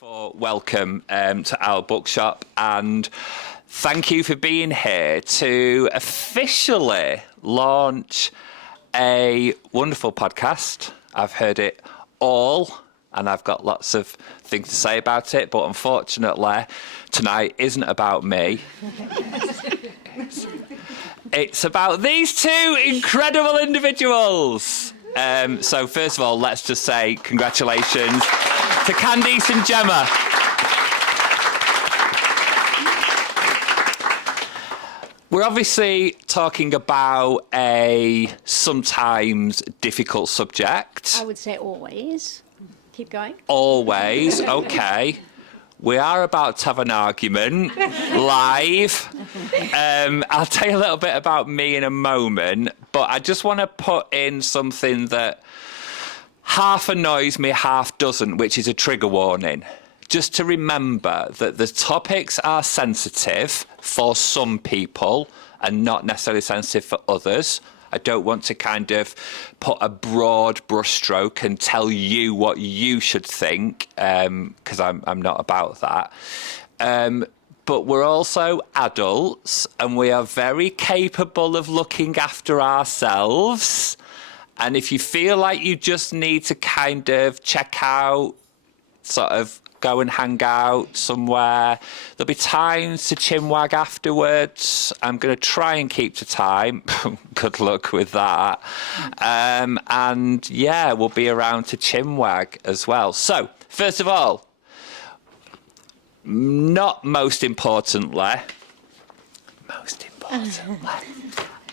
For welcome to our bookshop, and thank you for being here to officially launch a wonderful podcast. I've heard it all and I've got lots of things to say about it, but unfortunately tonight isn't about me. It's about these two incredible individuals. So first of all, let's just say congratulations to Candice and Gemma. We're obviously talking about a sometimes difficult subject. I would say always. Keep going. Always, okay. We are about to have an argument live. I'll tell you a little bit about me in a moment, but I just want to put in something that half annoys me, half doesn't, which is a trigger warning. Just to remember that the topics are sensitive for some people and not necessarily sensitive for others. I don't want to kind of put a broad brushstroke and tell you what you should think, because I'm not about that. But we're also adults and we are very capable of looking after ourselves. And if you feel like you just need to kind of check out, sort of go and hang out somewhere, there'll be times to chinwag afterwards. I'm going to try and keep to time. Good luck with that. And yeah, we'll be around to chinwag as well. So, first of all, not most importantly,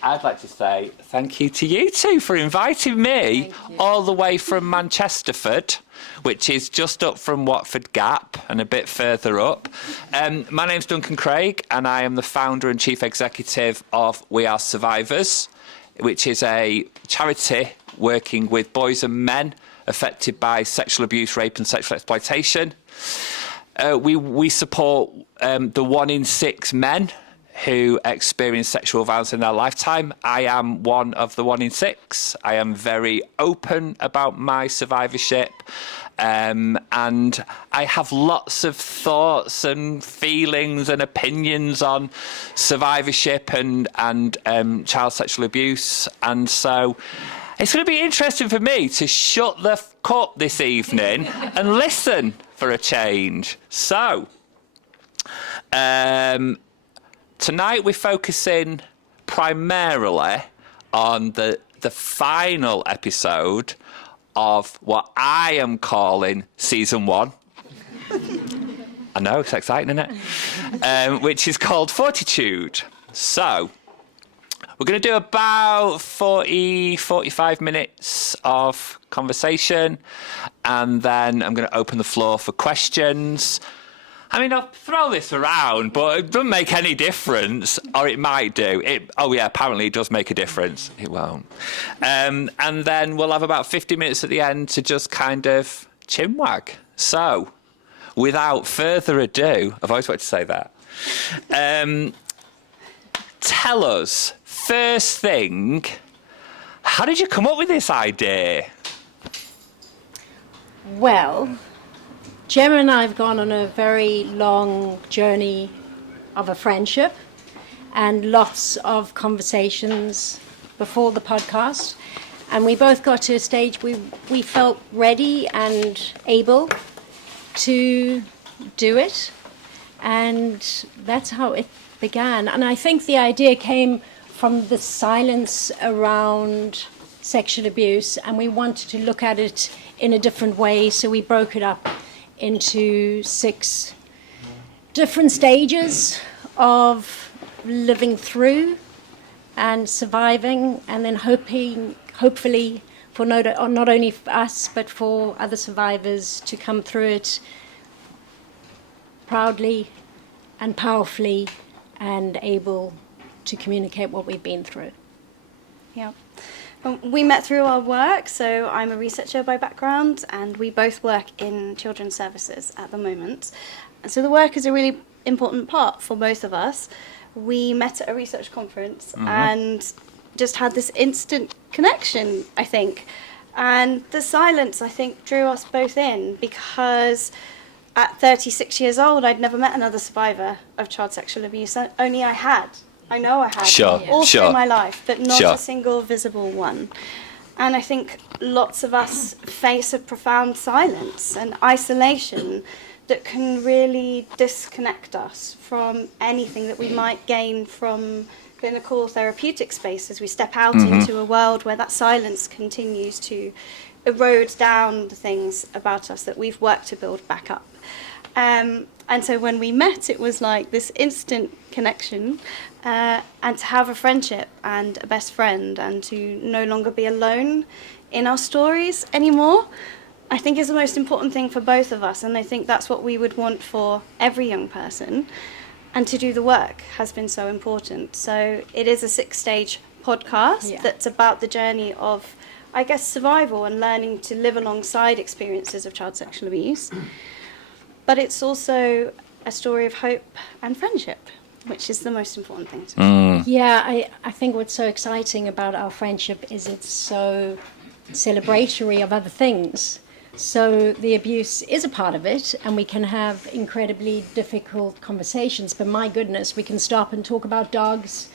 I'd like to say thank you to you two for inviting me all the way from Manchesterford, which is just up from Watford Gap and a bit further up. My name's Duncan Craig and I am the founder and chief executive of We Are Survivors, which is a charity working with boys and men affected by sexual abuse, rape and sexual exploitation. We support the 1 in 6 men who experience sexual violence in their lifetime. I am one of the 1 in 6. I am very open about my survivorship. And I have lots of thoughts and feelings and opinions on survivorship and child sexual abuse. And so it's going to be interesting for me to shut the up this evening and listen for a change. So, tonight we're focusing primarily on the final episode of what I am calling season 1. I know, it's exciting, isn't it? Which is called Fortitude. So, we're going to do about 45 minutes of conversation, and then I'm going to open the floor for questions. I mean, I'll throw this around, but it doesn't make any difference, or it might do. Apparently it does make a difference. It won't. And then we'll have about 50 minutes at the end to just kind of chinwag. So, without further ado, I've always wanted to say that. Tell us, first thing, how did you come up with this idea? Well, Gemma and I have gone on a very long journey of a friendship and lots of conversations before the podcast. And we both got to a stage we felt ready and able to do it. And that's how it began. And I think the idea came from the silence around sexual abuse, and we wanted to look at it in a different way, so we broke it up into 6 different stages of living through and surviving, and then hopefully for not only for us but for other survivors to come through it proudly and powerfully and able to communicate what we've been through. Yeah. We met through our work, so I'm a researcher by background and we both work in children's services at the moment. And so the work is a really important part for both of us. We met at a research conference and just had this instant connection, I think. And the silence, I think, drew us both in because at 36 years old, I'd never met another survivor of child sexual abuse. Only I had. I know I had. Sure, all sure. through my life, but not Sure. a single visible one. And I think lots of us face a profound silence and isolation that can really disconnect us from anything that we might gain from clinical therapeutic space as we step out into a world where that silence continues to erode down the things about us that we've worked to build back up. And so when we met, it was like this instant connection, and to have a friendship and a best friend and to no longer be alone in our stories anymore, I think is the most important thing for both of us. And I think that's what we would want for every young person. And to do the work has been so important. So it is a 6-stage podcast that's about the journey of, I guess, survival and learning to live alongside experiences of child sexual abuse. But it's also a story of hope and friendship, which is the most important thing to me. Yeah, I think what's so exciting about our friendship is it's so celebratory of other things. So the abuse is a part of it, and we can have incredibly difficult conversations. But my goodness, we can stop and talk about dogs,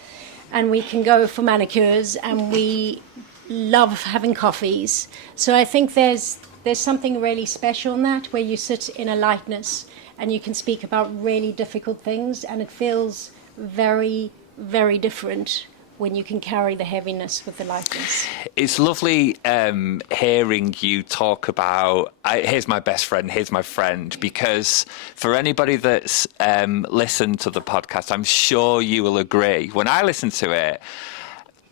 and we can go for manicures, and we love having coffees. So I think there's something really special in that, where you sit in a lightness and you can speak about really difficult things, and it feels very, very different when you can carry the heaviness with the lightness. It's lovely hearing you talk about, here's my best friend, here's my friend, because for anybody that's listened to the podcast, I'm sure you will agree. When I listened to it,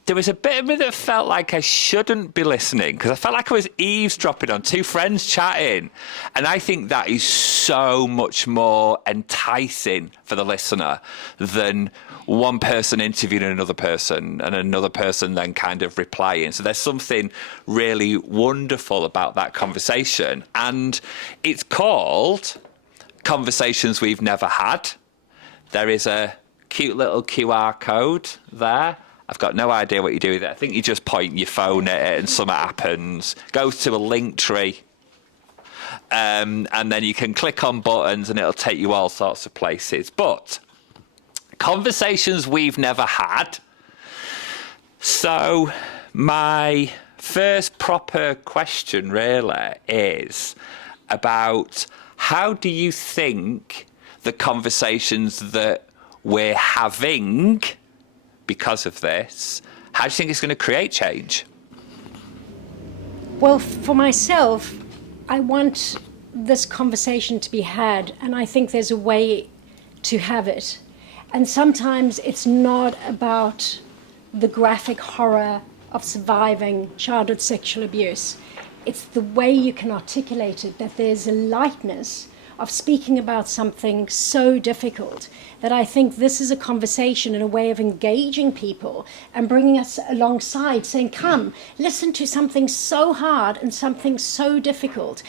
there was a bit of me that felt like I shouldn't be listening, because I felt like I was eavesdropping on two friends chatting. And I think that is so much more enticing for the listener than one person interviewing another person and another person then kind of replying. So there's something really wonderful about that conversation. And it's called Conversations We've Never Had. There is a cute little QR code there. I've got no idea what you do with it. I think you just point your phone at it and something happens. Goes to a link tree. And then you can click on buttons and it'll take you all sorts of places. But conversations we've never had. So my first proper question really is about, how do you think the conversations that we're having because of this, how do you think it's going to create change? Well, for myself, I want this conversation to be had, and I think there's a way to have it. And sometimes it's not about the graphic horror of surviving childhood sexual abuse. It's the way you can articulate it, that there's a lightness of speaking about something so difficult, that I think this is a conversation and a way of engaging people and bringing us alongside, saying, come, listen to something so hard and something so difficult,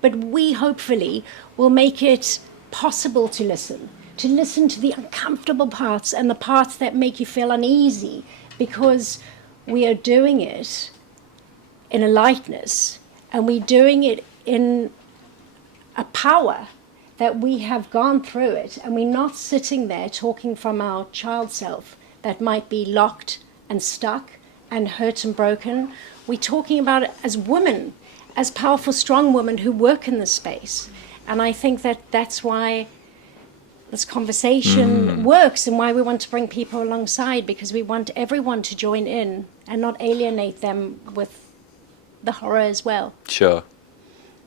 but we hopefully will make it possible to listen to the uncomfortable parts and the parts that make you feel uneasy, because we are doing it in a lightness, and we're doing it in a power that we have gone through it, and we're not sitting there talking from our child self that might be locked and stuck and hurt and broken. We're talking about it as women, as powerful, strong women who work in this space. And I think that that's why this conversation works, and why we want to bring people alongside, because we want everyone to join in and not alienate them with the horror as well. Sure.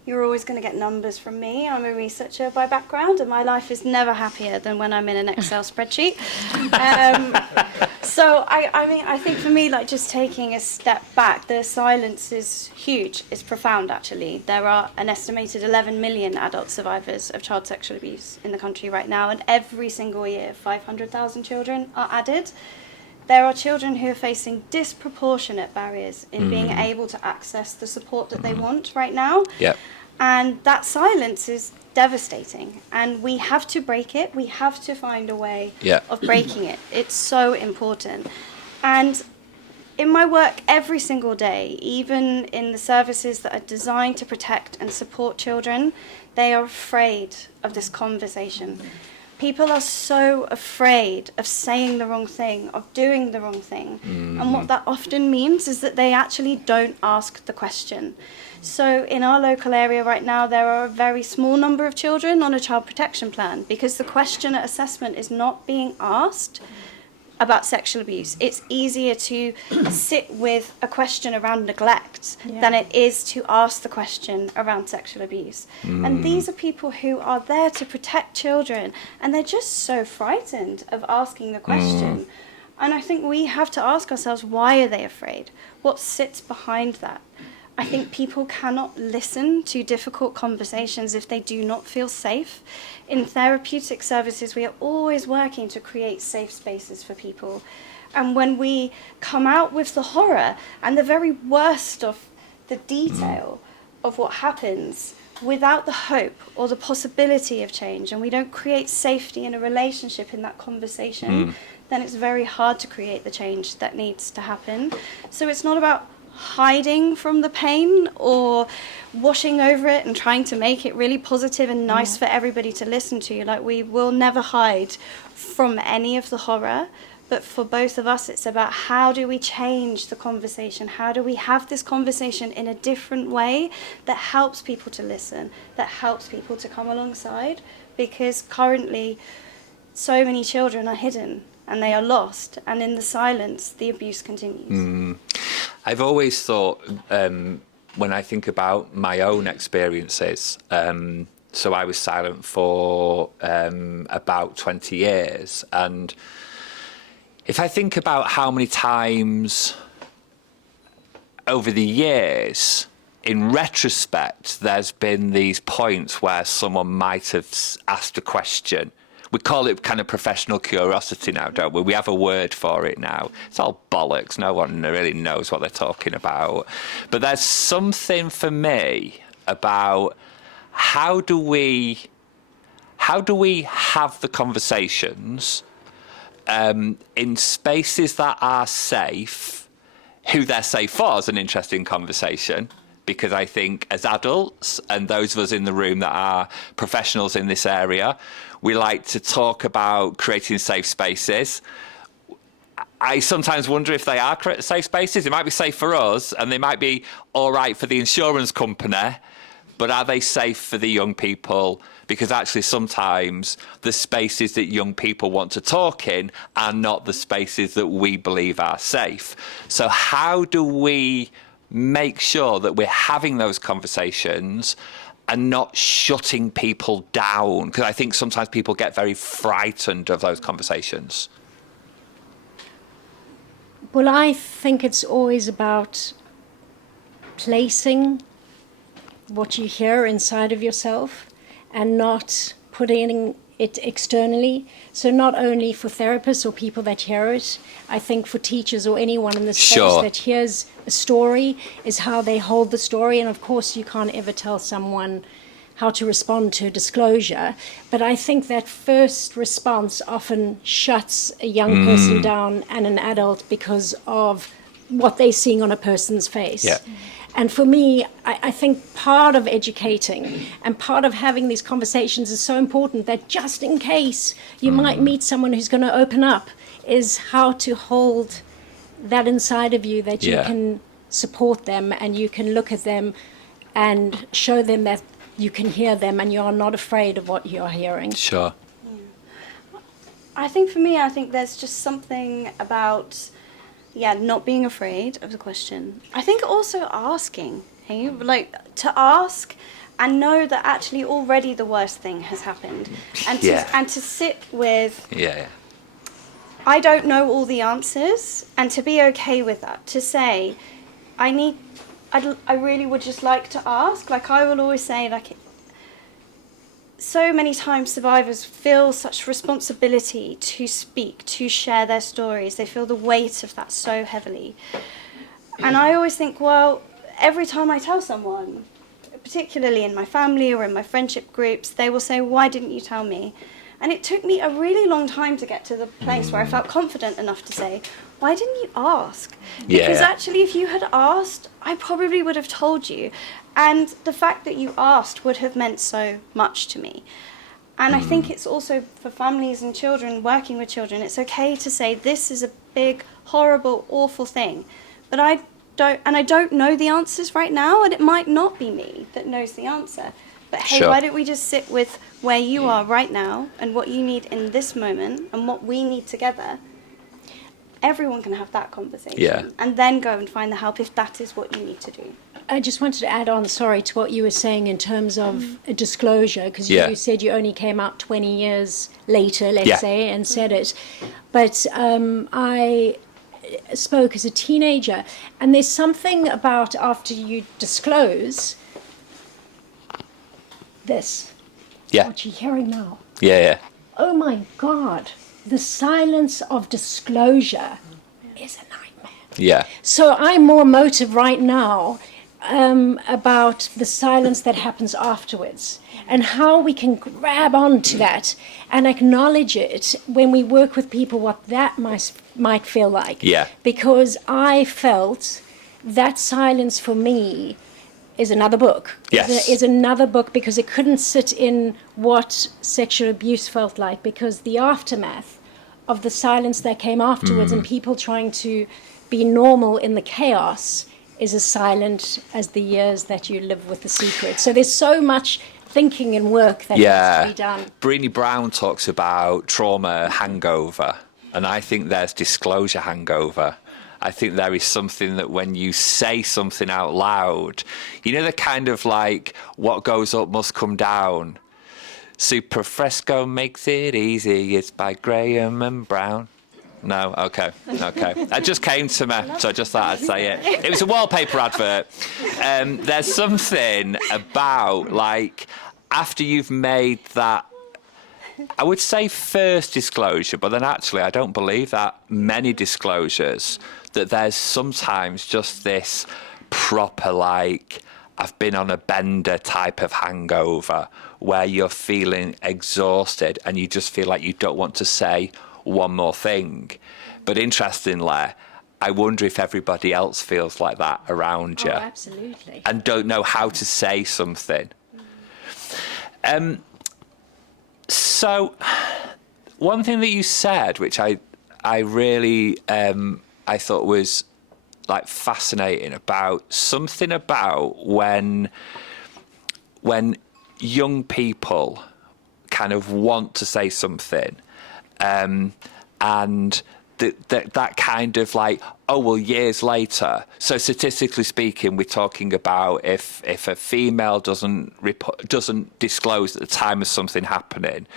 You're always going to get numbers from me. I'm a researcher by background, and my life is never happier than when I'm in an Excel spreadsheet. So I think for me, like, just taking a step back, the silence is huge. It's profound, actually. There are an estimated 11 million adult survivors of child sexual abuse in the country right now, and every single year, 500,000 children are added. There are children who are facing disproportionate barriers in being able to access the support that they want right now. Yep. And that silence is devastating. And we have to break it. We have to find a way of breaking it. It's so important. And in my work every single day, even in the services that are designed to protect and support children, they are afraid of this conversation. People are so afraid of saying the wrong thing, of doing the wrong thing. And what that often means is that they actually don't ask the question. So in our local area right now, there are a very small number of children on a child protection plan because the question at assessment is not being asked about sexual abuse. It's easier to sit with a question around neglect than it is to ask the question around sexual abuse. And these are people who are there to protect children, and they're just so frightened of asking the question. And I think we have to ask ourselves, why are they afraid? What sits behind that? I think people cannot listen to difficult conversations if they do not feel safe. In therapeutic services, we are always working to create safe spaces for people. And when we come out with the horror and the very worst of the detail of what happens without the hope or the possibility of change, and we don't create safety in a relationship in that conversation, then it's very hard to create the change that needs to happen. So it's not about hiding from the pain or washing over it and trying to make it really positive and nice for everybody to listen to. Like, we will never hide from any of the horror, but for both of us, it's about how do we change the conversation? How do we have this conversation in a different way that helps people to listen, that helps people to come alongside? Because currently, so many children are hidden and they are lost, and in the silence, the abuse continues. I've always thought, when I think about my own experiences, so I was silent for about 20 years, and if I think about how many times over the years, in retrospect, there's been these points where someone might have asked a question. We call it kind of professional curiosity now, don't we? We have a word for it now. It's all bollocks. No one really knows what they're talking about. But there's something for me about how do we have the conversations in spaces that are safe. Who they're safe for is an interesting conversation, because I think as adults, and those of us in the room that are professionals in this area, we like to talk about creating safe spaces. I sometimes wonder if they are safe spaces. They might be safe for us, and they might be all right for the insurance company, but are they safe for the young people? Because actually sometimes the spaces that young people want to talk in are not the spaces that we believe are safe. So how do we make sure that we're having those conversations and not shutting people down? Because I think sometimes people get very frightened of those conversations. Well, I think it's always about placing what you hear inside of yourself and not putting it externally. So not only for therapists or people that hear it, I think for teachers or anyone in the space that hears a story is how they hold the story. And of course, you can't ever tell someone how to respond to disclosure. But I think that first response often shuts a young person down and an adult because of what they're seeing on a person's face. Yeah. And for me, I think part of educating and part of having these conversations is so important, that just in case you might meet someone who's going to open up, is how to hold that inside of you, that you can support them and you can look at them and show them that you can hear them and you're not afraid of what you're hearing. Sure. I think for me, there's just something about not being afraid of the question. I think also asking, hey? Like, to ask and know that actually already the worst thing has happened. And to sit with, I don't know all the answers, and to be okay with that. To say, I really would just like to ask. Like, I will always say, like, so many times survivors feel such responsibility to speak, to share their stories. They feel the weight of that so heavily. And I always think, well, every time I tell someone, particularly in my family or in my friendship groups, they will say, why didn't you tell me? And it took me a really long time to get to the place where I felt confident enough to say, why didn't you ask? Because actually, if you had asked, I probably would have told you. And the fact that you asked would have meant so much to me. And I think it's also for families and children, working with children, it's okay to say, this is a big, horrible, awful thing. But I don't know the answers right now, and it might not be me that knows the answer. But hey, why don't we just sit with where you are right now and what you need in this moment and what we need together? Everyone can have that conversation and then go and find the help if that is what you need to do. I just wanted to add on, sorry, to what you were saying in terms of a disclosure, because you said you only came out 20 years later, let's say, and said it. But I spoke as a teenager, and there's something about after you disclose this. What you're hearing now. Oh my God, the silence of disclosure is a nightmare. So I'm more emotive right now about the silence that happens afterwards and how we can grab onto that and acknowledge it when we work with people, what that might feel like. Because I felt that silence for me is another book. Is another book, because it couldn't sit in what sexual abuse felt like, because the aftermath of the silence that came afterwards and people trying to be normal in the chaos is as silent as the years that you live with the secret. So there's so much thinking and work that needs to be done. Brené Brown talks about trauma hangover, and I think there's disclosure hangover. I think there is something that when you say something out loud, you know, the kind of like, what goes up must come down. Super Fresco makes it easy. It's by Graham and Brown. No? Okay. That just came to me, so I just thought I'd say it. It was a wallpaper advert. There's something about, like, after you've made that, I would say first disclosure, but then actually I don't believe that many disclosures, that there's sometimes just this proper, like, I've been on a bender type of hangover where you're feeling exhausted and you just feel like you don't want to say one more thing. But interestingly, I wonder if everybody else feels like that around you. Oh, absolutely. And don't know how to say something. So one thing that you said, which I really I thought was like fascinating, about something about when young people kind of want to say something, and that kind of like, oh, well, years later. So statistically speaking, we're talking about if a female doesn't disclose at the time of something happening,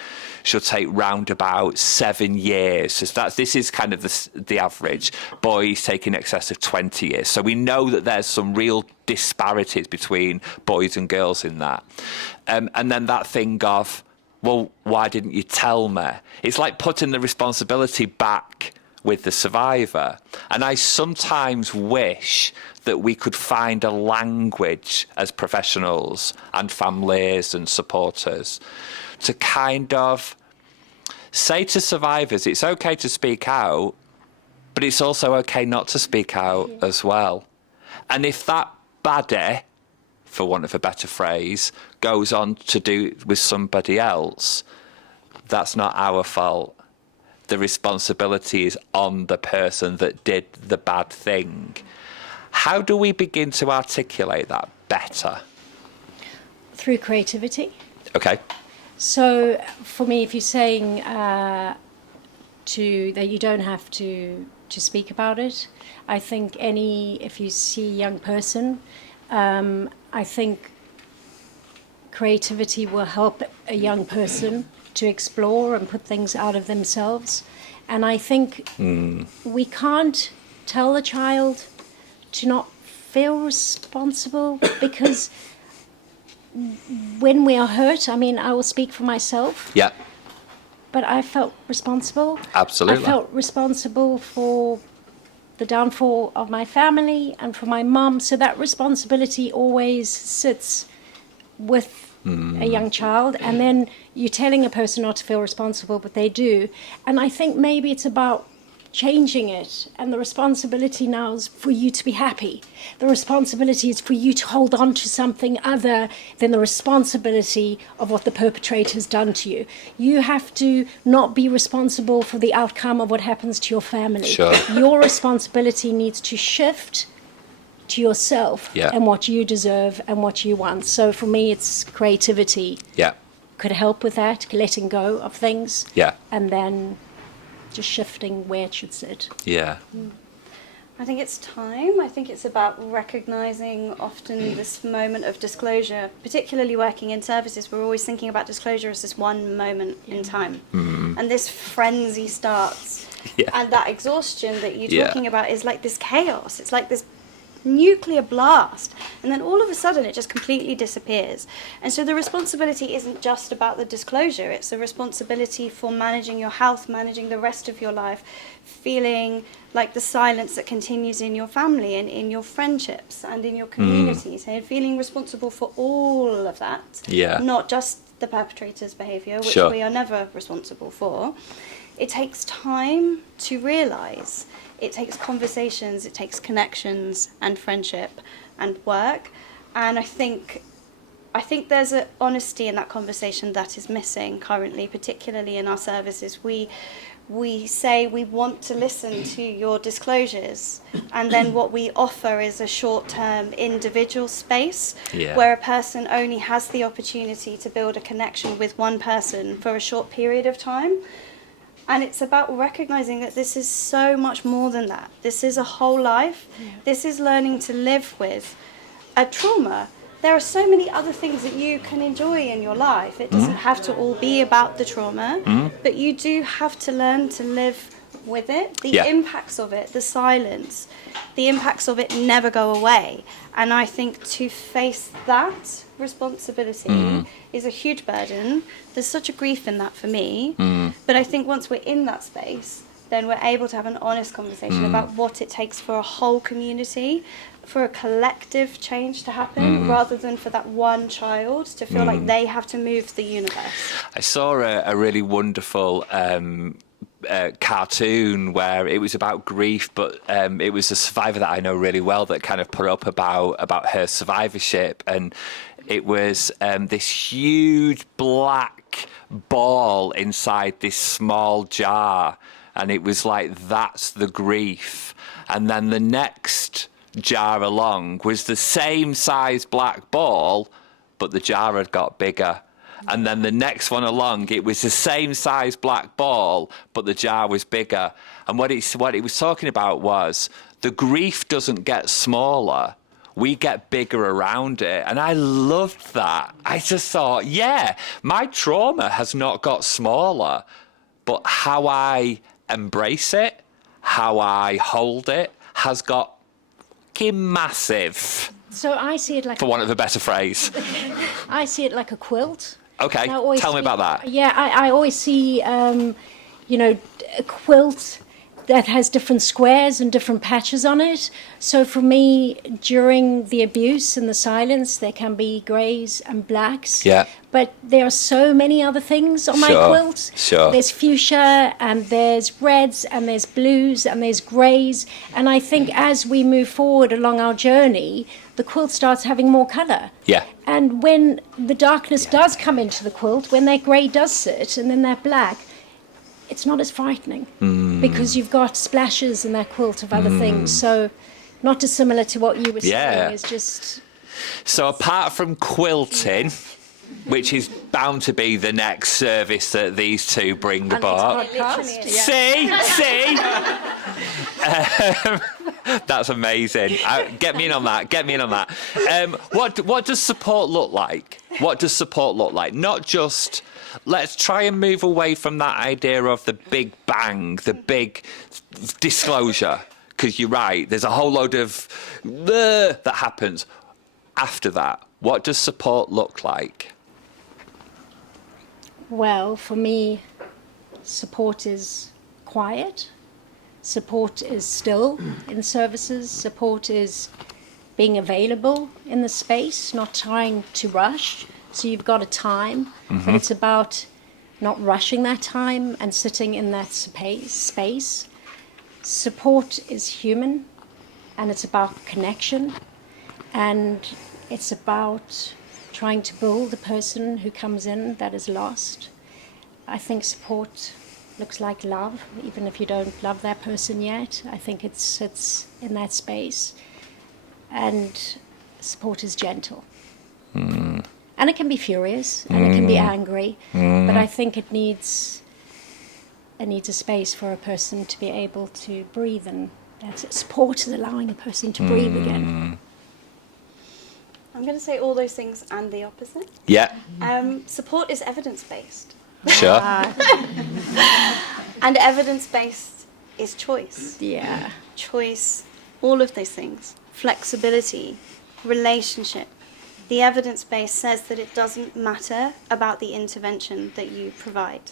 she'll take round about 7 years. So this is kind of the average. Boys take in excess of 20 years. So we know that there's some real disparities between boys and girls in that. And then that thing of, well, why didn't you tell me? It's like putting the responsibility back with the survivor. And I sometimes wish that we could find a language as professionals and families and supporters to kind of say to survivors, it's okay to speak out, but it's also okay not to speak out as well. And if that baddie, for want of a better phrase, goes on to do it with somebody else, that's not our fault. The responsibility is on the person that did the bad thing. How do we begin to articulate that better? Through creativity. Okay. So for me, if you're saying that you don't have to speak about it, I think if you see a young person, I think creativity will help a young person to explore and put things out of themselves. And I think we can't tell a child to not feel responsible, because when we are hurt, I mean, I will speak for myself. Yeah. But I felt responsible. Absolutely. I felt responsible for the downfall of my family and for my mum. So that responsibility always sits with a young child, and then you're telling a person not to feel responsible, but they do. And I think maybe it's about changing it, and the responsibility now is for you to be happy. The responsibility is for you to hold on to something other than the responsibility of what the perpetrator has done to you. You have to not be responsible for the outcome of what happens to your family. Sure. Your responsibility needs to shift to yourself and what you deserve and what you want. So for me, it's creativity. Yeah. Could help with that, letting go of things. Yeah. And then just shifting where it should sit. Yeah. I think it's time. I think it's about recognising often this moment of disclosure, particularly working in services. We're always thinking about disclosure as this one moment in time. And this frenzy starts. And that exhaustion that you're talking about is like this chaos. It's like this nuclear blast, and then all of a sudden it just completely disappears. And so the responsibility isn't just about the disclosure, it's a responsibility for managing your health, managing the rest of your life, feeling like the silence that continues in your family and in your friendships and in your communities, and feeling responsible for all of that, not just the perpetrator's behaviour, which we are never responsible for. It takes time to realise. It takes conversations, it takes connections and friendship and work. And I think there's an honesty in that conversation that is missing currently, particularly in our services. We say we want to listen to your disclosures, and then what we offer is a short-term individual space where a person only has the opportunity to build a connection with one person for a short period of time. And it's about recognising that this is so much more than that. This is a whole life. This is learning to live with a trauma. There are so many other things that you can enjoy in your life. It doesn't have to all be about the trauma, but you do have to learn to live with it. The impacts of it, the silence, the impacts of it never go away. And I think to face that responsibility is a huge burden. There's such a grief in that for me. But I think once we're in that space, then we're able to have an honest conversation about what it takes for a whole community, for a collective change to happen, rather than for that one child to feel like they have to move the universe. I saw a really wonderful cartoon where it was about grief, but it was a survivor that I know really well that kind of put up about her survivorship, and it was this huge black ball inside this small jar, and it was like, that's the grief. And then the next jar along was the same size black ball, but the jar had got bigger. And then the next one along, it was the same size black ball, but the jar was bigger. And what it was talking about was the grief doesn't get smaller. We get bigger around it. And I loved that. I just thought, my trauma has not got smaller, but how I embrace it, how I hold it, has got massive. So I see it like, for want of a better phrase. I see it like a quilt. Okay, tell me about that. Yeah, I always see, a quilt that has different squares and different patches on it. So for me, during the abuse and the silence, there can be greys and blacks. Yeah. But there are so many other things on my quilt. Sure. There's fuchsia, and there's reds, and there's blues, and there's greys. And I think as we move forward along our journey, the quilt starts having more colour. Yeah. And when the darkness does come into the quilt, when that grey does sit, and then that black, it's not as frightening because you've got splashes in that quilt of other things. So not dissimilar to what you were saying, is just... So apart from quilting, which is bound to be the next service that these two bring about. See? That's amazing. Get me in on that. What does support look like? Not just... Let's try and move away from that idea of the big bang, the big disclosure, because you're right, there's a whole load of that happens after that. What does support look like? Well, for me, support is quiet. Support is still in services. Support is being available in the space, not trying to rush. So you've got a time, but it's about not rushing that time and sitting in that space. Support is human, and it's about connection, and it's about trying to build a person who comes in that is lost. I think support looks like love, even if you don't love that person yet. I think it sits in that space. And support is gentle. And it can be furious, and it can be angry, but I think it needs a space for a person to be able to breathe, and that's it. Support is allowing a person to breathe again. I'm going to say all those things and the opposite. Yeah. Support is evidence-based. Sure. And evidence-based is choice. Yeah. Choice, all of those things. Flexibility, relationship. The evidence base says that it doesn't matter about the intervention that you provide.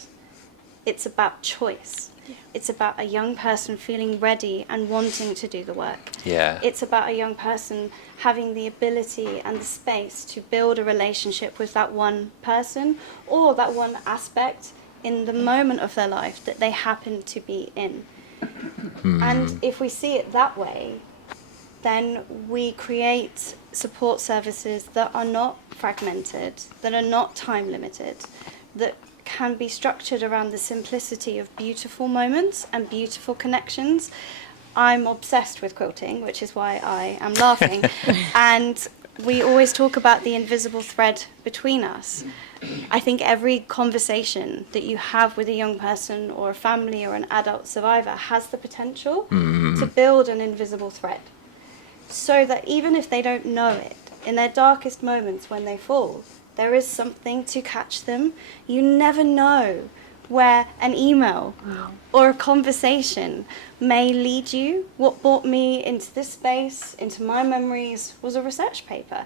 It's about choice. Yeah. It's about a young person feeling ready and wanting to do the work. Yeah. It's about a young person having the ability and the space to build a relationship with that one person or that one aspect in the moment of their life that they happen to be in. And if we see it that way, then we create support services that are not fragmented, that are not time limited, that can be structured around the simplicity of beautiful moments and beautiful connections. I'm obsessed with quilting, which is why I am laughing. And we always talk about the invisible thread between us. I think every conversation that you have with a young person or a family or an adult survivor has the potential to build an invisible thread. So that even if they don't know it, in their darkest moments when they fall, there is something to catch them. You never know where an email or a conversation may lead you. What brought me into this space, into my memories, was a research paper.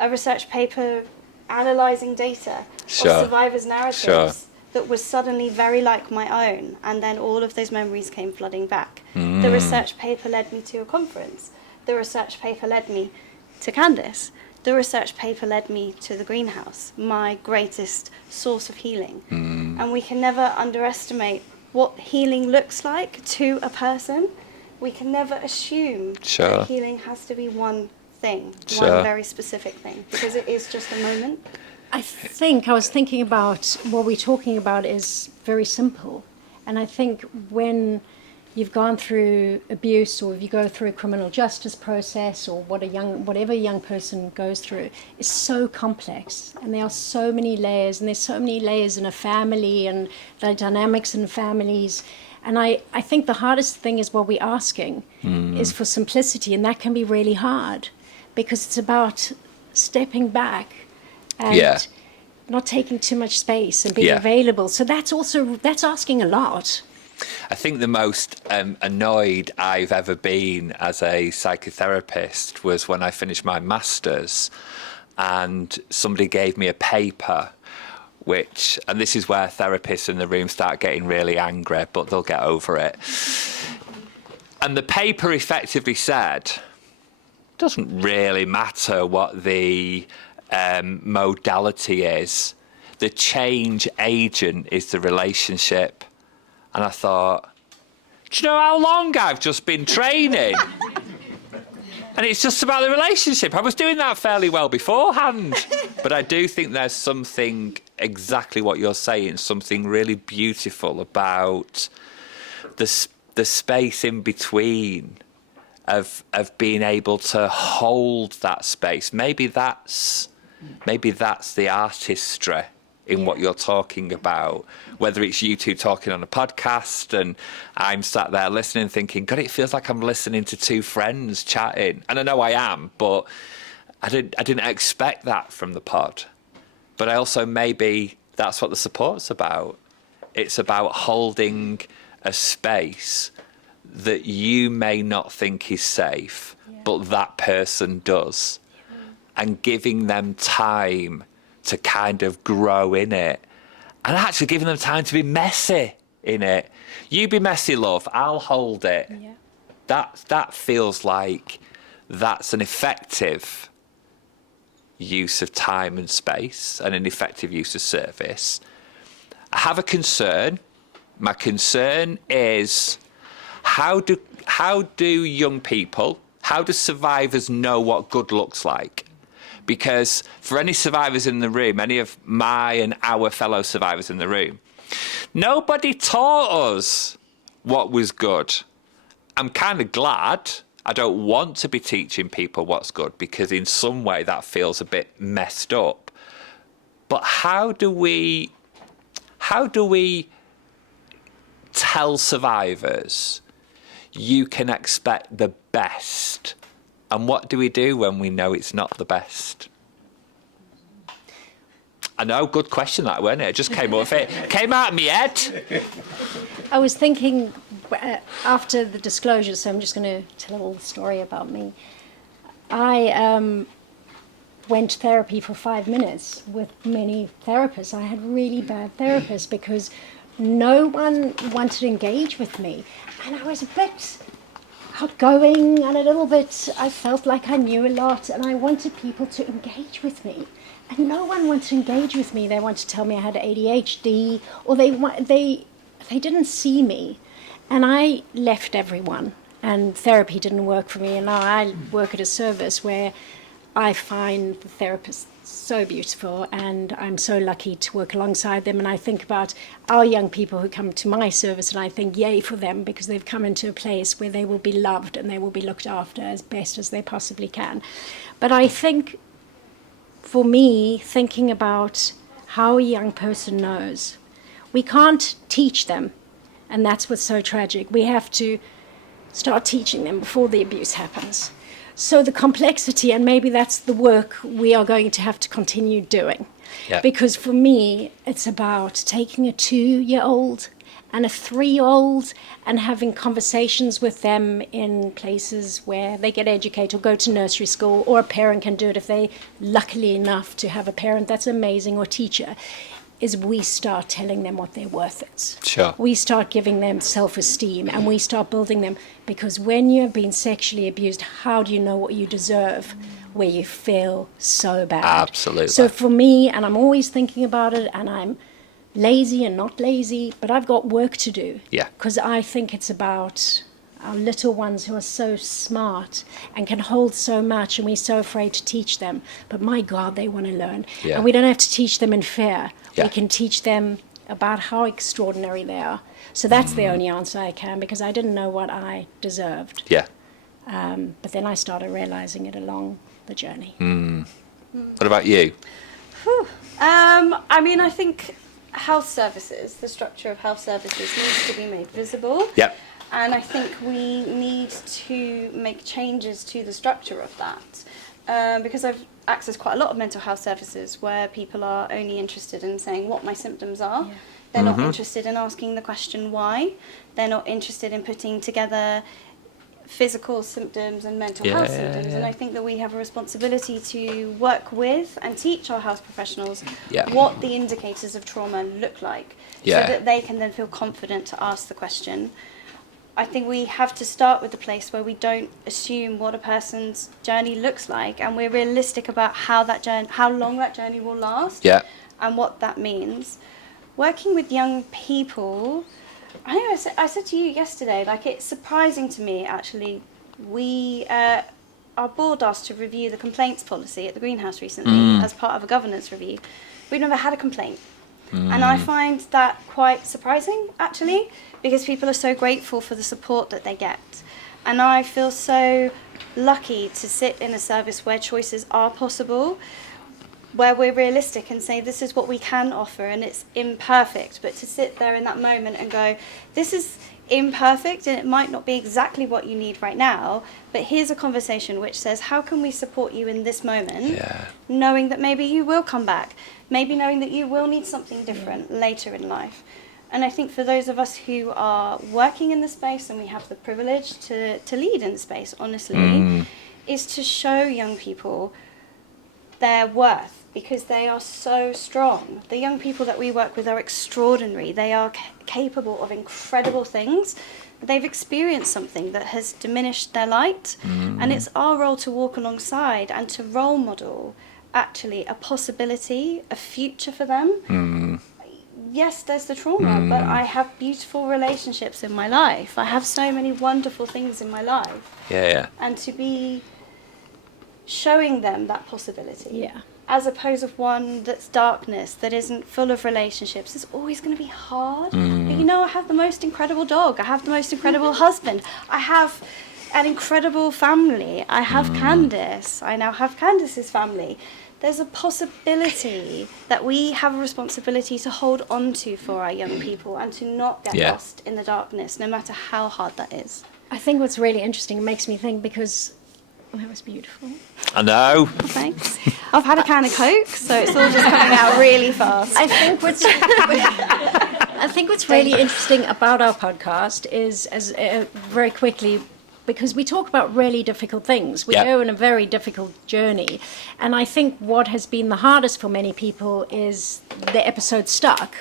A research paper analysing data of survivors' narratives that was suddenly very like my own, and then all of those memories came flooding back. The research paper led me to a conference. The research paper led me to Candice. The research paper led me to the greenhouse, my greatest source of healing. And we can never underestimate what healing looks like to a person. We can never assume that healing has to be one thing, one very specific thing, because it is just a moment. I was thinking about what we're talking about is very simple. And I think when you've gone through abuse, or if you go through a criminal justice process, or whatever a young person goes through, is so complex, and there are so many layers, and there's so many layers in a family and the dynamics in families. And I think the hardest thing is what we're asking is for simplicity, and that can be really hard because it's about stepping back and not taking too much space and being available. So that's asking a lot. I think the most annoyed I've ever been as a psychotherapist was when I finished my master's and somebody gave me a paper and this is where therapists in the room start getting really angry, but they'll get over it. And the paper effectively said, doesn't really matter what the modality is, the change agent is the relationship. And I thought, do you know how long I've just been training? And it's just about the relationship. I was doing that fairly well beforehand. But I do think there's something, exactly what you're saying, something really beautiful about the space in between of being able to hold that space. Maybe that's the artistry in what you're talking about, whether it's you two talking on a podcast and I'm sat there listening thinking, God, it feels like I'm listening to two friends chatting. And I know I am, but I didn't expect that from the pod. But I also, maybe that's what the support's about. It's about holding a space that you may not think is safe, but that person does. And giving them time to kind of grow in it, and actually giving them time to be messy in it. You be messy, love, I'll hold it. That feels like that's an effective use of time and space and an effective use of service. I have a concern. My concern is how do young people, how do survivors know what good looks like? Because for any survivors in the room, any of my and our fellow survivors in the room, nobody taught us what was good. I'm kind of glad. I don't want to be teaching people what's good because in some way that feels a bit messed up. But how do we tell survivors you can expect the best? And what do we do when we know it's not the best? I know, good question that, wasn't it? It just came off it. Came out of my head. I was thinking after the disclosure, so I'm just going to tell a little story about me. I went to therapy for 5 minutes with many therapists. I had really bad therapists because no one wanted to engage with me. And I was a bit outgoing and a little bit, I felt like I knew a lot and I wanted people to engage with me. And no one wanted to engage with me. They wanted to tell me I had ADHD, or they didn't see me. And I left everyone, and therapy didn't work for me. And now I work at a service where I find the therapists so beautiful, and I'm so lucky to work alongside them. And I think about our young people who come to my service, and I think yay for them, because they've come into a place where they will be loved and they will be looked after as best as they possibly can. But I think, for me, thinking about how a young person knows, we can't teach them, and that's what's so tragic. We have to start teaching them before the abuse happens. So the complexity, and maybe that's the work we are going to have to continue doing. Yeah. Because for me, it's about taking a 2-year-old and a 3-year-old and having conversations with them in places where they get educated or go to nursery school, or a parent can do it if they luckily enough to have a parent that's amazing, or teacher, is we start telling them what their worth is. Sure. We start giving them self-esteem, and we start building them, because when you have been sexually abused, how do you know what you deserve where you feel so bad? Absolutely. So for me, and I'm always thinking about it, and I'm lazy and not lazy, but I've got work to do. Yeah. Because I think it's about our little ones who are so smart and can hold so much, and we're so afraid to teach them. But my God, they want to learn. Yeah. And we don't have to teach them in fear. Yeah. We can teach them about how extraordinary they are. So that's the only answer I can, because I didn't know what I deserved. Yeah. But then I started realizing it along the journey. What about you? I mean, I think health services, the structure of health services needs to be made visible. Yep. And I think we need to make changes to the structure of that. Because I've accessed quite a lot of mental health services where people are only interested in saying what my symptoms are. Yeah. They're not interested in asking the question why. They're not interested in putting together physical symptoms and mental health symptoms. And I think that we have a responsibility to work with and teach our health professionals what the indicators of trauma look like, so that they can then feel confident to ask the question. I think we have to start with the place where we don't assume what a person's journey looks like, and we're realistic about how long that journey will last, and what that means. Working with young people, I said to you yesterday, like, it's surprising to me, actually. Our board asked to review the complaints policy at the Greenhouse recently as part of a governance review. We've never had a complaint. And I find that quite surprising, actually, because people are so grateful for the support that they get. And I feel so lucky to sit in a service where choices are possible, where we're realistic and say this is what we can offer, and it's imperfect. But to sit there in that moment and go, this is imperfect and it might not be exactly what you need right now, but here's a conversation which says, how can we support you in this moment, knowing that maybe you will come back, maybe knowing that you will need something different later in life. And I think for those of us who are working in the space, and we have the privilege to lead in the space, honestly, is to show young people their worth, because they are so strong. The young people that we work with are extraordinary. They are capable of incredible things. they've experienced something that has diminished their light, and it's our role to walk alongside and to role model actually a possibility, a future for them. Yes, there's the trauma, but I have beautiful relationships in my life. I have so many wonderful things in my life. Yeah. And to be showing them that possibility. Yeah. As opposed to one that's darkness, that isn't full of relationships. It's always going to be hard. But you know, I have the most incredible dog. I have the most incredible husband. I have an incredible family. I have Candice. I now have Candice's family. There's a possibility that we have a responsibility to hold on to for our young people and to not get lost in the darkness, no matter how hard that is. I think what's really interesting, it makes me think, because that was beautiful. I know. Thanks. I've had a can of Coke, so it's all just coming out really fast. I think what's really interesting about our podcast is, very quickly, because we talk about really difficult things. We go on a very difficult journey. And I think what has been the hardest for many people is the episode Stuck,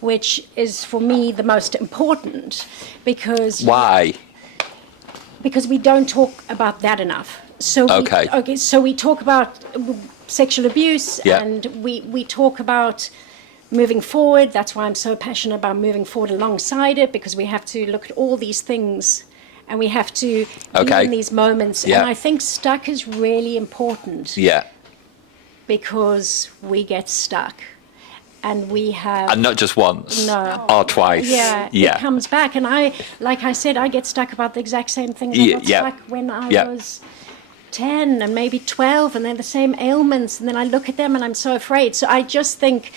which is for me the most important, because... Why? Because we don't talk about that enough. So so we talk about sexual abuse, and we talk about moving forward. That's why I'm so passionate about moving forward alongside it, because we have to look at all these things and we have to be in these moments. And I think Stuck is really important. Yeah. Because we get stuck. And we have... And not just once. No. Or twice. Yeah. It comes back. And like I said, I get stuck about the exact same things. I got stuck when I was 10 and maybe 12, and they're the same ailments. And then I look at them and I'm so afraid. So I just think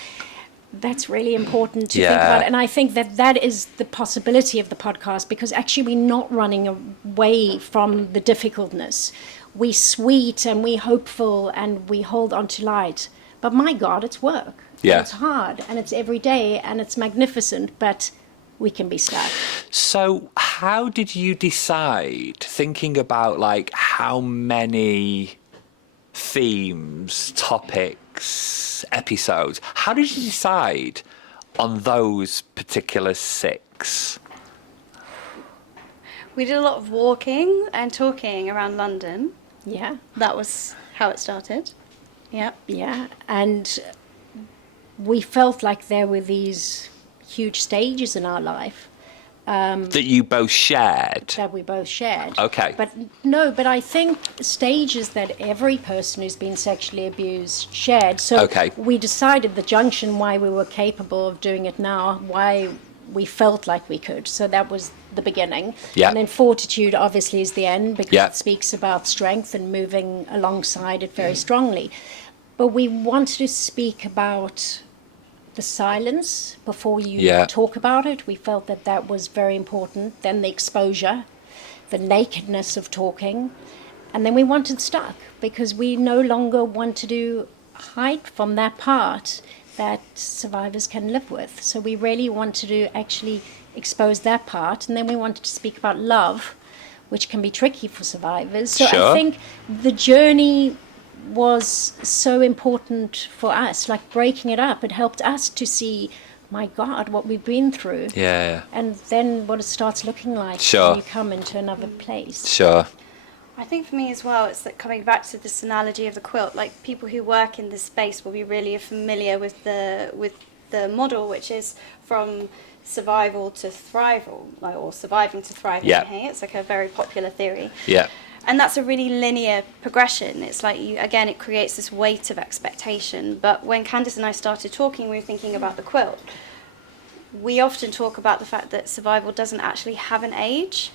that's really important to think about. And I think that is the possibility of the podcast, because actually we're not running away from the difficultness. We're sweet and we're hopeful and we hold on to light. But my God, it's work. Yeah. It's hard and it's every day and it's magnificent, but we can be stuck. So how did you decide, thinking about like how many themes, topics, episodes, how did you decide on those particular 6? We did a lot of walking and talking around London. Yeah. That was how it started. Yeah. Yeah. And we felt like there were these huge stages in our life. That you both shared? That we both shared. Okay. But I think stages that every person who's been sexually abused shared. So we decided the junction, why we were capable of doing it now, why we felt like we could. So that was the beginning. Yeah. And then Fortitude obviously is the end, because Yeah. it speaks about strength and moving alongside it very strongly. But we wanted to speak about the silence before you talk about it. We felt that that was very important. Then the exposure, the nakedness of talking. And then we wanted Stuck, because we no longer want to hide from that part that survivors can live with. So we really wanted to actually expose that part. And then we wanted to speak about love, which can be tricky for survivors. So I think the journey was so important for us, like breaking it up. It helped us to see, my God, what we've been through. Yeah. And then what it starts looking like when you come into another place. Sure. I think for me as well, it's like coming back to this analogy of the quilt. Like, people who work in this space will be really familiar with the model, which is from survival to thrival, or surviving to thriving. Yeah. It's like a very popular theory. Yeah. And that's a really linear progression. It's like, it creates this weight of expectation. But when Candice and I started talking, we were thinking about the quilt. We often talk about the fact that survival doesn't actually have an age.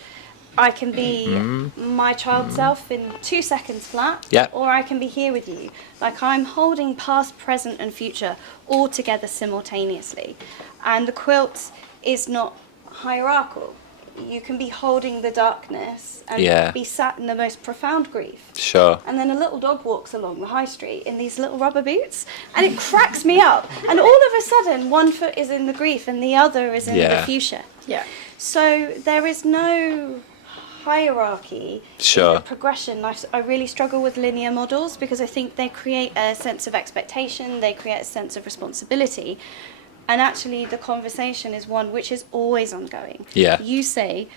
I can be my child self in 2 seconds flat, or I can be here with you. Like, I'm holding past, present, and future all together simultaneously. And the quilt is not hierarchical. You can be holding the darkness and be sat in the most profound grief. Sure. And then a little dog walks along the high street in these little rubber boots, and it cracks me up. And all of a sudden, one foot is in the grief and the other is in the fuchsia. Yeah. So there is no hierarchy in the progression. I really struggle with linear models, because I think they create a sense of expectation, they create a sense of responsibility. And actually, the conversation is one which is always ongoing. Yeah. You say,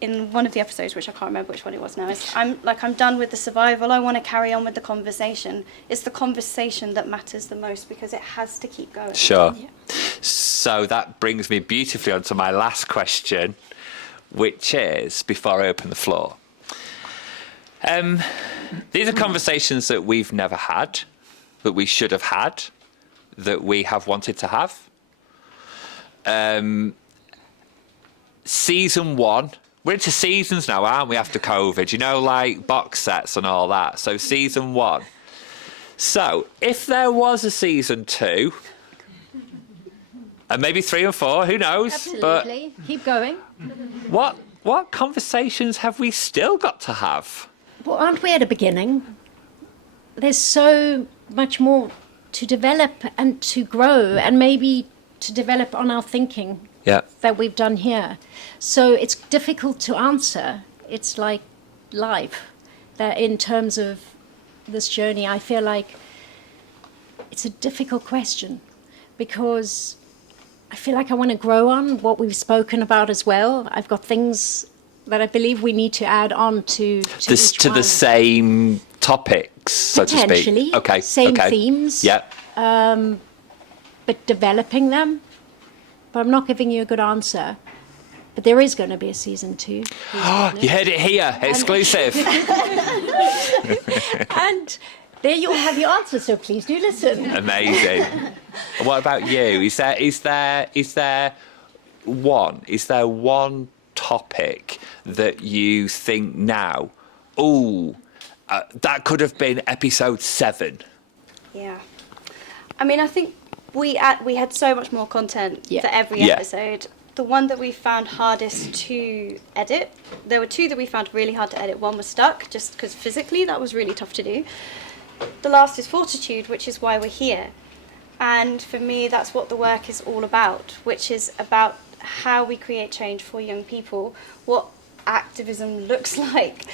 in one of the episodes, which I can't remember which one it was now, is I'm done with the survival. I want to carry on with the conversation. It's the conversation that matters the most because it has to keep going. Sure. Yeah. So that brings me beautifully onto my last question, which is, before I open the floor, these are conversations that we've never had, that we should have had, that we have wanted to have. Season 1, we're into seasons now, aren't we, after COVID? You know, like box sets and all that. So season 1. So if there was a season 2, and maybe 3 and 4, who knows? Absolutely. Keep going. But what conversations have we still got to have? Well, aren't we at a beginning? There's so much more to develop and to grow and maybe to develop on our thinking that we've done here. So it's difficult to answer. It's like life. That in terms of this journey, I feel like it's a difficult question because I feel like I want to grow on what we've spoken about as well. I've got things that I believe we need to add on to This, to the same topics, so to speak. Potentially. Okay. Same okay. themes. Yeah. But developing them. But I'm not giving you a good answer. But there is going to be a season 2. You heard it here, exclusive. And there you'll have your answer, so please do listen. Amazing. What about you? Is there one topic that you think now, that could have been episode 7? Yeah. I mean, I think we had so much more content for every episode. The one that we found hardest to edit, there were 2 that we found really hard to edit. One was Stuck, just because physically that was really tough to do. The last is Fortitude, which is why we're here. And for me, that's what the work is all about, which is about how we create change for young people, what activism looks like,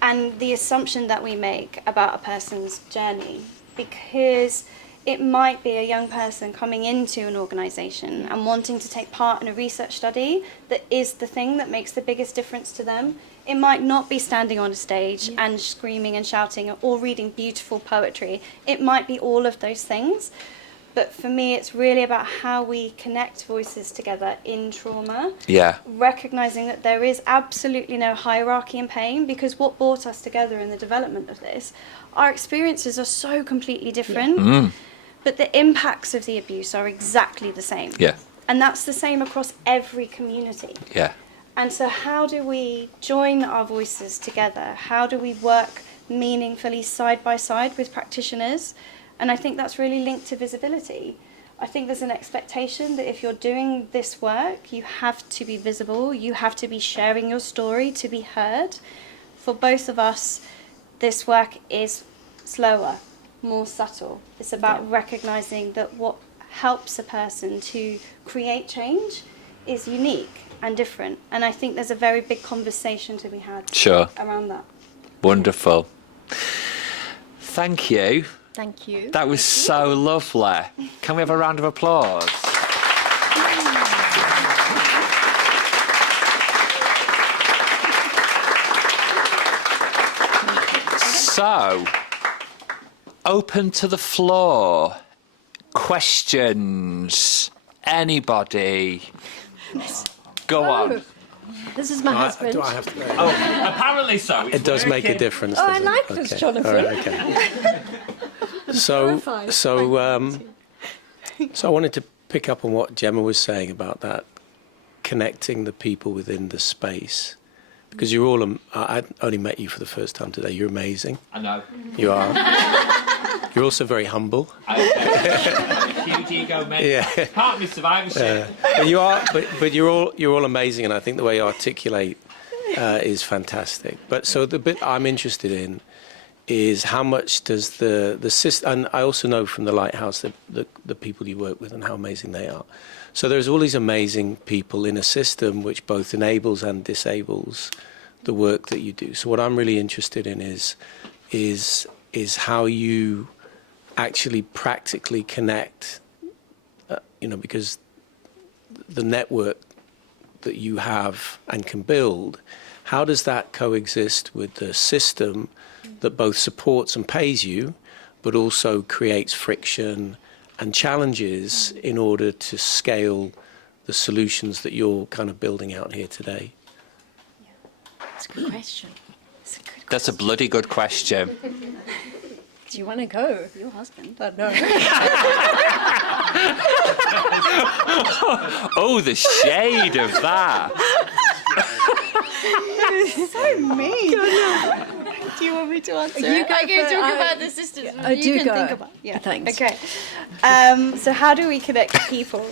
and the assumption that we make about a person's journey. Because it might be a young person coming into an organisation and wanting to take part in a research study that is the thing that makes the biggest difference to them. It might not be standing on a stage and screaming and shouting or reading beautiful poetry. It might be all of those things. But for me, it's really about how we connect voices together in trauma. Yeah. Recognising that there is absolutely no hierarchy in pain, because what brought us together in the development of this, our experiences are so completely different. But the impacts of the abuse are exactly the same. Yeah. And that's the same across every community. Yeah. And so how do we join our voices together? How do we work meaningfully side by side with practitioners? And I think that's really linked to visibility. I think there's an expectation that if you're doing this work, you have to be visible, you have to be sharing your story to be heard. For both of us, this work is slower, more subtle. It's about recognising that what helps a person to create change is unique and different. And I think there's a very big conversation to be had around that. Wonderful. Thank you. Thank you. That was so lovely. Can we have a round of applause? So, open to the floor. Questions? Anybody? Go on. This is my husband. Do I have to go? Oh, apparently so. It does make a difference. Oh, I doesn't like it? this, Okay. Jonathan. All right, okay. So I wanted to pick up on what Gemma was saying about that, connecting the people within the space. Because you're all, I only met you for the first time today. You're amazing. I know. You are. You're also very humble. Huge ego, mate. Yeah. Part of me survivorship. But you are. But you're all amazing, and I think the way you articulate is fantastic. But so the bit I'm interested in is how much does the system, and I also know from the Lighthouse that the people you work with and how amazing they are. So there's all these amazing people in a system which both enables and disables the work that you do. So what I'm really interested in is how you actually practically connect, because the network that you have and can build how does that coexist with the system that both supports and pays you, but also creates friction and challenges in order to scale the solutions that you're kind of building out here today? That's a good question. That's a bloody good question. Do you want to go? Your husband. No. Oh, the shade of that. So mean. Do you want me to answer? You go I can first. talk about the sisters. I you do can go. think about. Yeah. Thanks. Okay. So how do we connect people?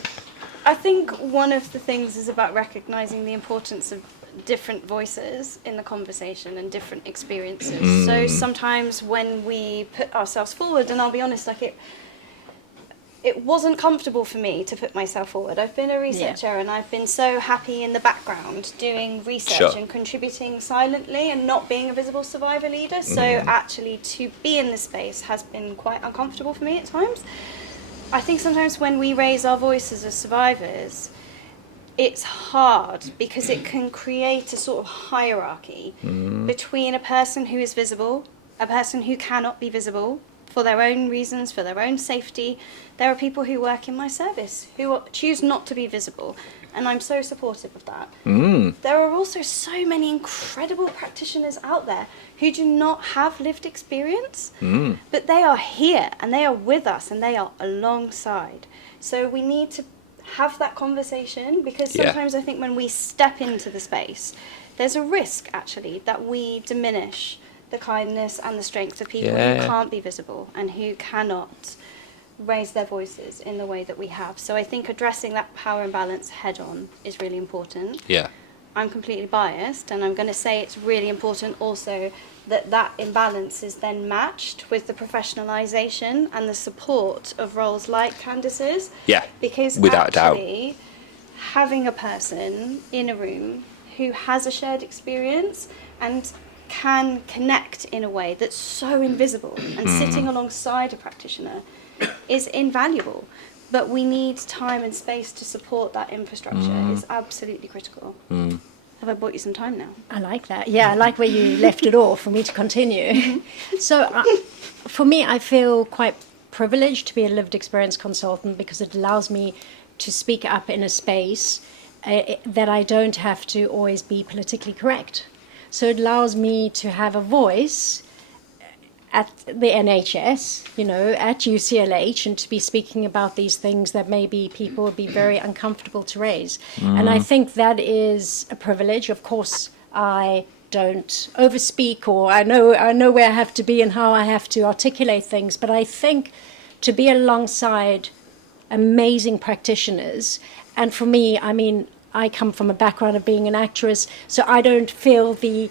I think one of the things is about recognizing the importance of different voices in the conversation and different experiences. So sometimes when we put ourselves forward, and I'll be honest, like it wasn't comfortable for me to put myself forward. I've been a researcher and I've been so happy in the background doing research and contributing silently and not being a visible survivor leader. So actually to be in this space has been quite uncomfortable for me at times. I think sometimes when we raise our voices as survivors, it's hard because it can create a sort of hierarchy between a person who is visible, a person who cannot be visible for their own reasons, for their own safety. There are people who work in my service who choose not to be visible, and I'm so supportive of that. There are also so many incredible practitioners out there who do not have lived experience, but they are here and they are with us and they are alongside. So we need to have that conversation, because sometimes I think when we step into the space, there's a risk actually that we diminish the kindness and the strength of people who can't be visible and who cannot raise their voices in the way that we have. So I think addressing that power imbalance head on is really important. I'm completely biased, and I'm going to say it's really important also that that imbalance is then matched with the professionalisation and the support of roles like Candice's. Because without actually having a person in a room who has a shared experience and can connect in a way that's so invisible and sitting alongside a practitioner is invaluable. But we need time and space to support that infrastructure. It's absolutely critical. Have I bought you some time now? I like that. Yeah, I like where you left it off for me to continue. So for me, I feel quite privileged to be a lived experience consultant, because it allows me to speak up in a space that I don't have to always be politically correct. So it allows me to have a voice at the NHS, at UCLH, and to be speaking about these things that maybe people would be very uncomfortable to raise. And I think that is a privilege. Of course, I don't overspeak, or I know where I have to be and how I have to articulate things, but I think to be alongside amazing practitioners, and for me, I mean, I come from a background of being an actress, so I don't feel the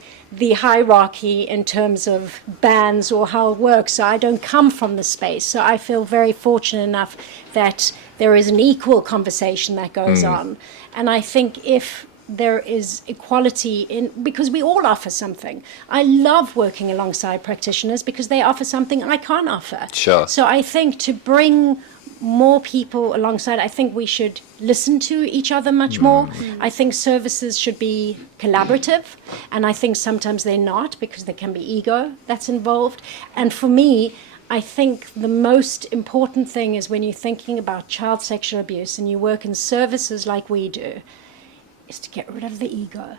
hierarchy in terms of bands or how it works. So I don't come from the space. So I feel very fortunate enough that there is an equal conversation that goes on. And I think if there is equality because we all offer something. I love working alongside practitioners because they offer something I can't offer. So I think to bring more people alongside, I think we should listen to each other much more. I think services should be collaborative, and I think sometimes they're not, because there can be ego that's involved. And for me, I think the most important thing is, when you're thinking about child sexual abuse and you work in services like we do, is to get rid of the ego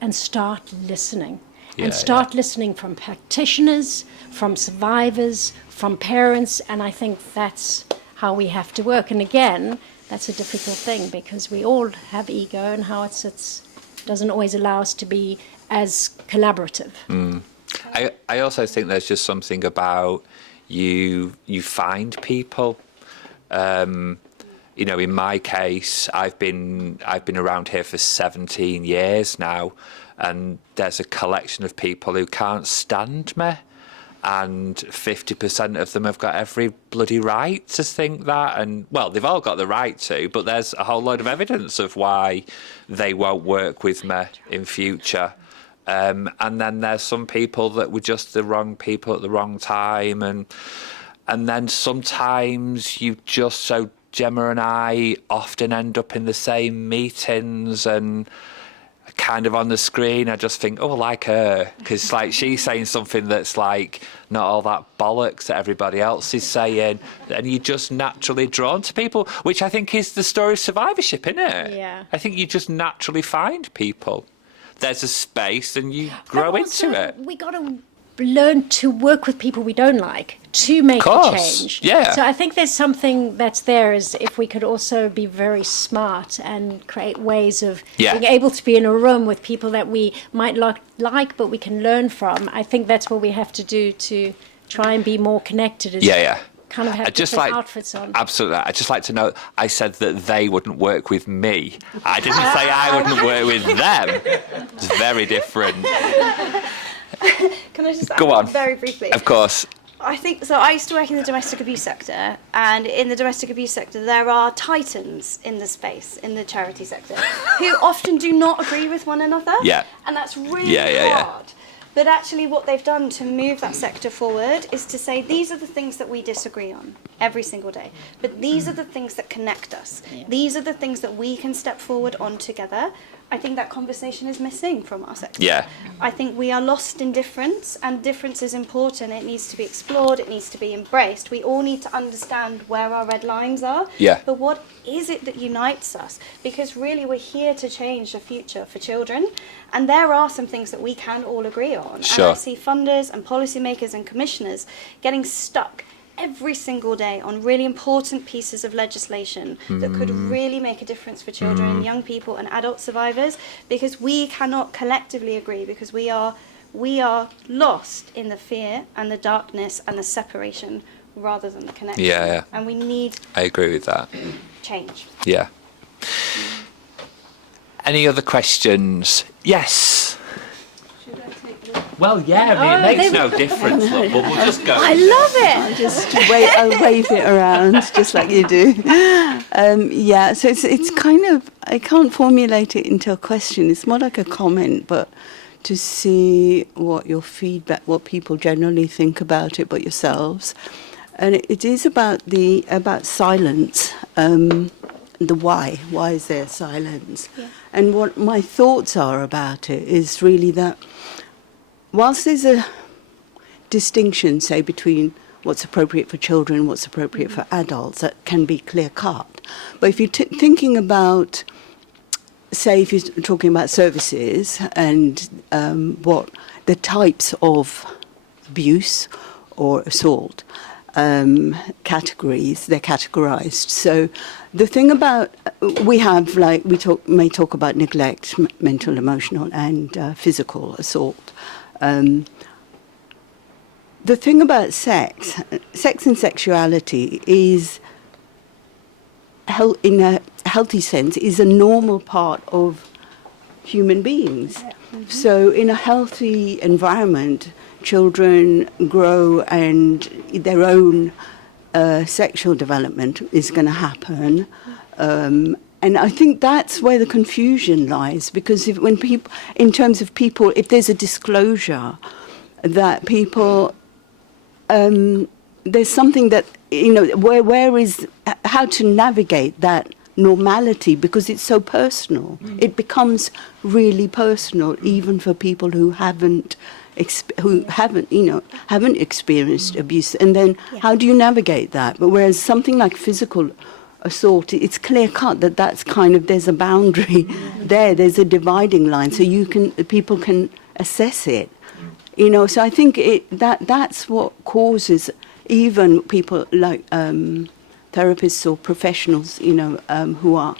and start listening. And start listening from practitioners, from survivors, from parents, and I think that's how we have to work. And again, that's a difficult thing, because we all have ego, and how it sits doesn't always allow us to be as collaborative. I also think there's just something about you find people. In my case, I've been around here for 17 years now, and there's a collection of people who can't stand me. And 50% of them have got every bloody right to think that. And, well, they've all got the right to, but there's a whole load of evidence of why they won't work with me in future. And then there's some people that were just the wrong people at the wrong time. And then sometimes Gemma and I often end up in the same meetings, and kind of on the screen, I just think, oh, I like her, because like she's saying something that's like not all that bollocks that everybody else is saying, and you're just naturally drawn to people, which I think is the story of survivorship, isn't it? Yeah. I think you just naturally find people. There's a space, and you grow into it. We got to learn to work with people we don't like to make a change. Yeah. So I think there's something that's there, is if we could also be very smart and create ways of being able to be in a room with people that we might not like, but we can learn from. I think that's what we have to do to try and be more connected. Kind of have different outfits on. Absolutely. I'd just like to know, I said that they wouldn't work with me. I didn't say I wouldn't work with them. It's very different. Can I just Go on. very briefly? Of course. I think so. I used to work in the domestic abuse sector, and in the domestic abuse sector, there are titans in the space in the charity sector who often do not agree with one another. Yeah. And that's really hard. But actually, what they've done to move that sector forward is to say these are the things that we disagree on every single day, but these are the things that connect us. Yeah. These are the things that we can step forward on together. I think that conversation is missing from our sector. Yeah. I think we are lost in difference, and difference is important. It needs to be explored. It needs to be embraced. We all need to understand where our red lines are. Yeah. But what is it that unites us? Because really we're here to change the future for children, and there are some things that we can all agree on. Sure. And I see funders and policymakers and commissioners getting stuck every single day on really important pieces of legislation that could really make a difference for children, young people and adult survivors, because we cannot collectively agree, because we are lost in the fear and the darkness and the separation rather than the connection. Yeah. And we need I agree with that. change. Yeah. Any other questions? Yes. Well, yeah, I mean, it makes no difference, look, but we'll just go. I love it! I'll wave it around, just like you do. So it's kind of, I can't formulate it into a question. It's more like a comment, but to see what your feedback, what people generally think about it, but yourselves. And it is about silence, the why. Why is there silence? Yeah. And what my thoughts are about it is really that whilst there's a distinction, say, between what's appropriate for children, what's appropriate for adults, that can be clear-cut. But if you're thinking about, say, if you're talking about services and what the types of abuse or assault categories, they're categorized. So the thing about, we have, like, may talk about neglect, mental, emotional, and physical assault. The thing about sex and sexuality is, in a healthy sense, is a normal part of human beings. Mm-hmm. So in a healthy environment, children grow and their own sexual development is going to happen. And I think that's where the confusion lies, because when people, in terms of people, if there's a disclosure that people, there's something that, where is, how to navigate that normality, because it's so personal. It becomes really personal, even for people who haven't experienced abuse. And then how do you navigate that? But whereas something like physical assault, it's clear cut that that's kind of, there's a boundary there's a dividing line, so people can assess it, so I think that's what causes even people like therapists or professionals, who are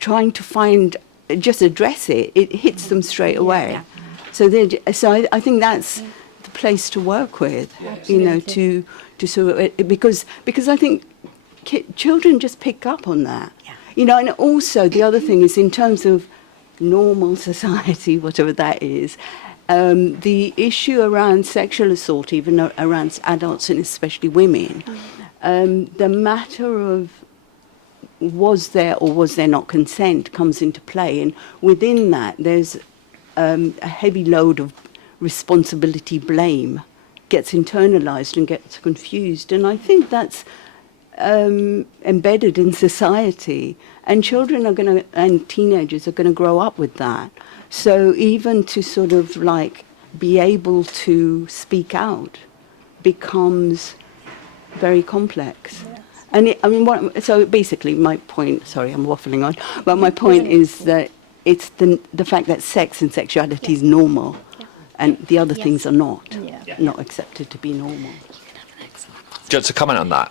trying to just address it hits them straight away. So I think that's the place to work with, to sort of, because I think children just pick up on that, and also the other thing is, in terms of normal society, whatever that is, the issue around sexual assault, even around adults and especially women, the matter of was there or was there not consent comes into play, and within that there's a heavy load of responsibility, blame gets internalized and gets confused. And I think that's embedded in society, and children are going to, and teenagers are going to grow up with that. So even to sort of like be able to speak out becomes very complex. Yes. And so basically my point, sorry, I'm waffling on, but my point is that it's the fact that sex and sexuality is normal, and the other things are not, not accepted to be normal. Just to comment on that.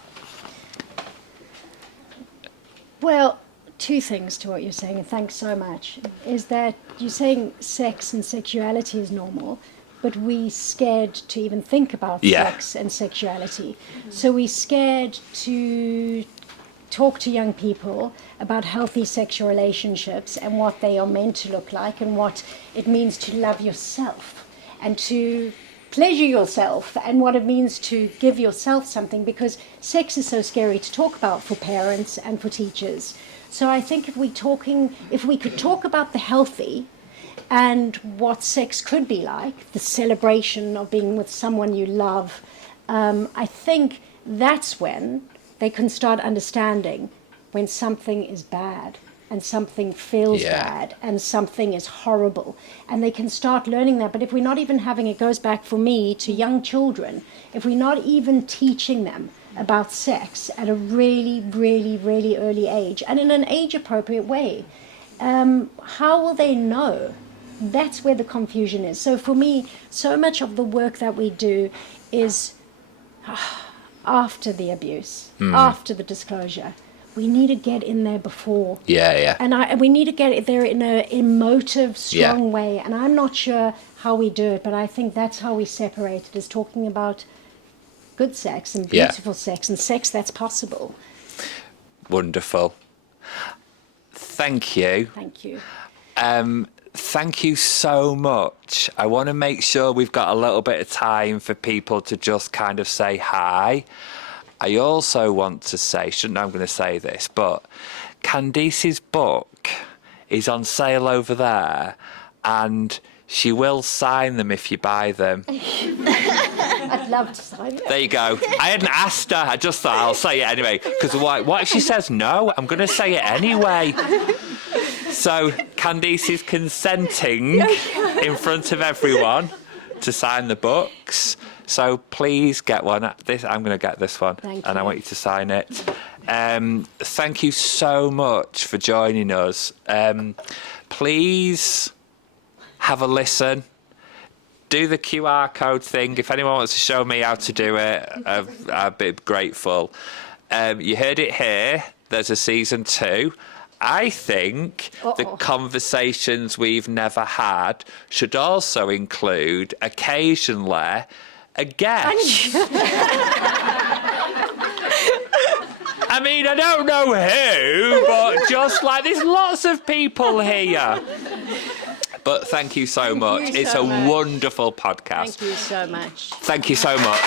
Well, two things to what you're saying, and thanks so much, is that you're saying sex and sexuality is normal, but we're scared to even think about sex and sexuality. So we're scared to talk to young people about healthy sexual relationships and what they are meant to look like and what it means to love yourself and to pleasure yourself and what it means to give yourself something, because sex is so scary to talk about for parents and for teachers. So I think if we could talk about the healthy and what sex could be like, the celebration of being with someone you love, I think that's when they can start understanding when something is bad and something feels bad and something is horrible, and they can start learning that. But if we're not even having, it goes back for me to young children, if we're not even teaching them about sex at a really, really, really early age and in an age-appropriate way, how will they know? That's where the confusion is. So for me, so much of the work that we do is after the abuse, after the disclosure. We need to get in there before. And we need to get there in an emotive, strong way. And I'm not sure how we do it, but I think that's how we separate it, is talking about good sex and beautiful sex and sex that's possible. Wonderful. Thank you. Thank you. Thank you so much. I want to make sure we've got a little bit of time for people to just kind of say hi. I also want to say, shouldn't know I'm going to say this, but Candice's book is on sale over there, and she will sign them if you buy them. I'd love to sign it. There you go. I hadn't asked her. I just thought I'll say it anyway. Because what if she says no? I'm going to say it anyway. So Candice is consenting in front of everyone to sign the books. So please get one. I'm going to get this one. Thank and you. I want you to sign it. Thank you so much for joining us. Please have a listen. Do the QR code thing. If anyone wants to show me how to do it, I'd be grateful. You heard it here. There's a season 2. I think the conversations we've never had should also include occasionally a guest. I mean, I don't know who, but just like there's lots of people here. But thank you so much. It's a wonderful podcast. Thank you so much. Thank you so much.